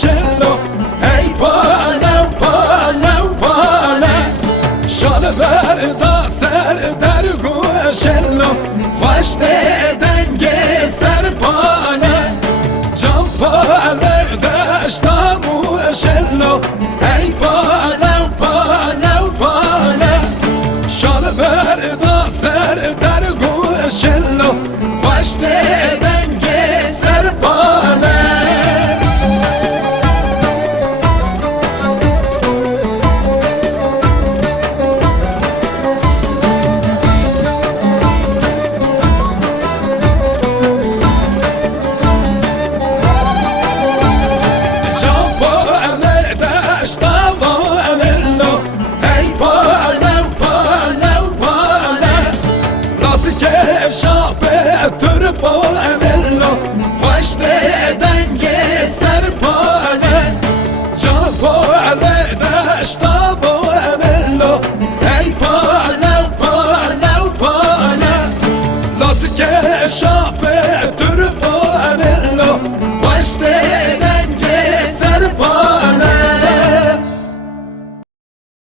شلو ای بالا بالا بالا شال بردا سر در گوشلو خوش دنگ سر بالا جان بالا دشتامو شلو ای بالا بالا بالا شال بردا سر در گوشلو خوش دنگ سر بالا شابه تر بالو خوش دنگ سر بالا جا بالا دشتا بالو ای بالا بالا بالا لاسک شابه